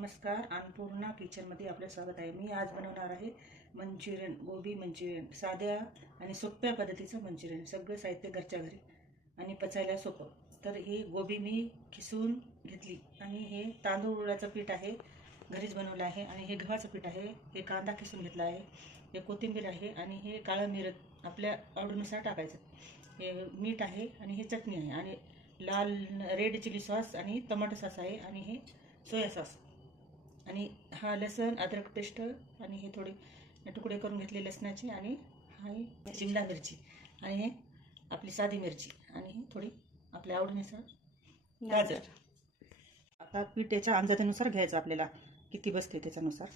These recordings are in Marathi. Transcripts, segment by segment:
नमस्कार, अन्नपूर्णा किचनमध्ये आपलं स्वागत आहे. मी आज बनवणार आहे मंचुरियन, गोबी मंचुरियन. साध्या आणि सोप्या पद्धतीचं मंचुरियन. सगळं साहित्य घरच्या घरी आणि पचायला सोपं. तर ही गोबी मी किसून घेतली आणि हे तांदूळ उडदाचं पीठ आहे, घरीच बनवलं आहे. आणि हे गव्हाचं पीठ आहे. हे कांदा किसून घेतला आहे. हे कोथिंबीर आहे आणि हे काळं मिरं आपल्या आवडीनुसार टाकायचं. हे मीठ आहे आणि हे चटणी आहे आणि लाल रेड चिली सॉस आणि टोमॅटो सॉस आहे आणि हे सोया सॉस आणि हा लसण अद्रक पेस्ट आणि हे थोडे तुकडे करून घेतले लसणाचे आणि हा शिमला मिरची आणि हे आपली साधी मिरची आणि ही थोडी आपल्या आवडीनुसार गाजर. आता पीठ याच्या अंदाजानुसार घ्यायचं, आपल्याला किती बसते त्याच्यानुसार.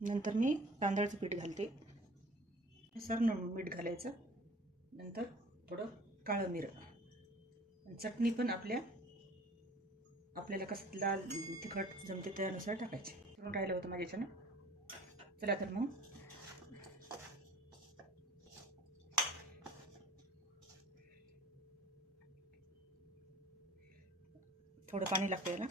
नंतर मी तांदळाचं पीठ घालते. सर मीठ घालायचं. नंतर थोडं काळं मिरं. चटणी पण आपल्याला कसं लाल तिखट जमते त्यानुसार टाकायचे. करून राहिलं होतं माझ्याच्यानं. चला तर मग थोडं पाणी लागतं याला.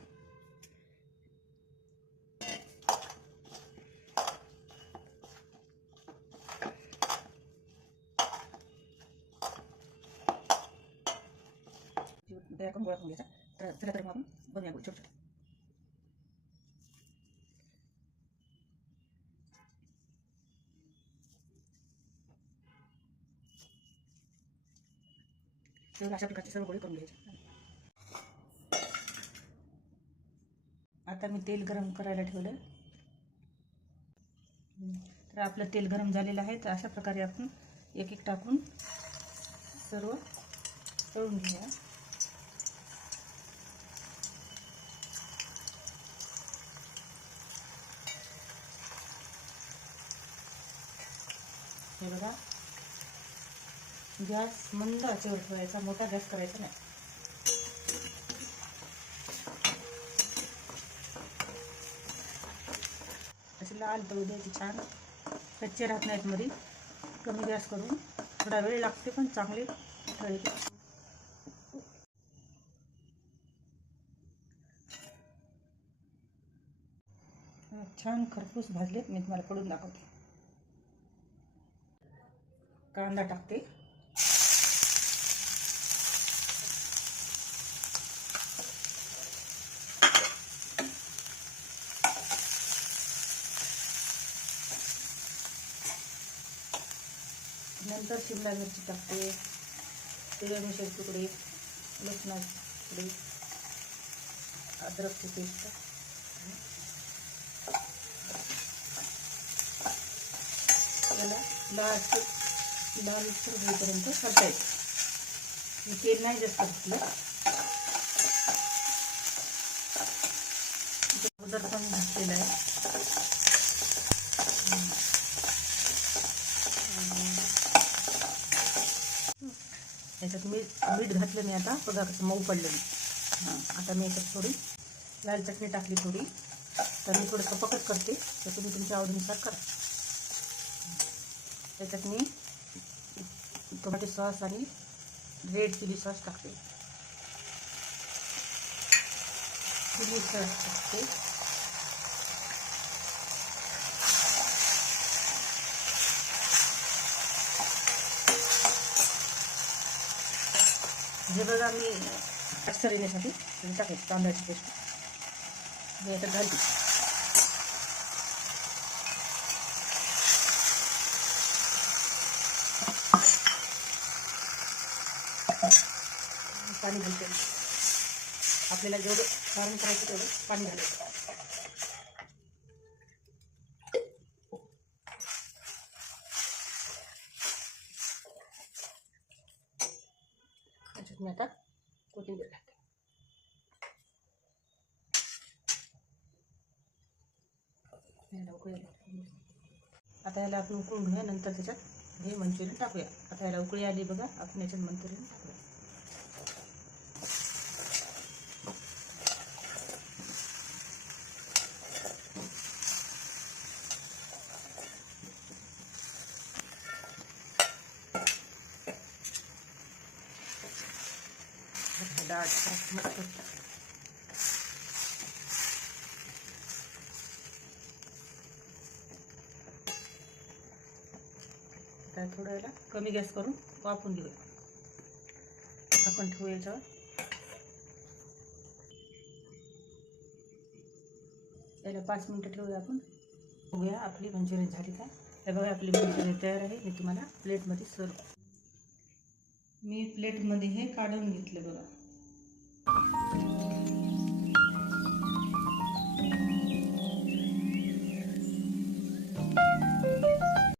तयार करून गोळा करून घ्यायचा. तर चला तर मग आपण बनवूया छोटे छोटे. तर अशा प्रकारचे सर्व गोळे करून घ्यायचे. आता मी तेल गरम करायला ठेवलं. तर आपलं तेल गरम झालेलं आहे. तर अशा प्रकारे आपण एक एक टाकून सर्व तळून घेऊया. हे बघा, गॅस मंद आचेवर ठेवायचा, मोठा गॅस करायचा नाही. असे लाल तळू द्यायचे, छान कच्चे राहत नाहीत मध्ये. कमी गॅस करून थोडा वेळ लागते पण चांगले ठेवायचे. छान खरपूस भाजलेत. मी तुम्हाला पडून दाखवते. कांदा टाकते. नंतर शिमला मिरची टाकते, हिरव्या मिरचीचे तुकडे, लसणाचे तुकडे, अद्रकची पेस्ट. त्याला लालसर होईपर्यंत परतायचं. तेल नाही जास्त घातलं. उदर पण घातलेलं आहे. याच्यात मीठ घातलं मी. आता बघा कसं मऊ पडलं मी. आता मी याच्यात थोडी लाल चटणी टाकली थोडी. तर मी थोडंसं पकड करते, तर तुम्ही तुमच्या आवडीनुसार करा. त्याच्यात मी टोमॅटो सॉस आणि रेड चिली सॉस टाकते. चिली सॉस टाकते. हे बघा, मी टेक्स्चर येण्यासाठी टाकायचं तांदळाची पेस्ट मी याच्यात घालते. पाणी घालते. आपल्याला जेवढं गरम करायचं तेवढं पाणी घालायचं. त्याच्यात मी आता कोथिंबीर टाकते. आता याला आपण उकळून घेऊया. नंतर त्याच्यात हे मंचुरियन टाकूया. आता याला उकळी आली बघा, आपण याच्यात मंचुरियन टाकूया. दाट मस्त. आता थोडं याला कमी गॅस करून वाफवून घेऊया. आपण ठेवू याच्यावर. याला 5 मिनिटं ठेवूया आपण. बघूया आपली मंचुरियन झाली काय. हे बघा आपली मंचुरियन तयार आहे. मी तुम्हाला प्लेटमध्ये सर्व. मी प्लेटमध्ये हे काढून घेतलं बघा.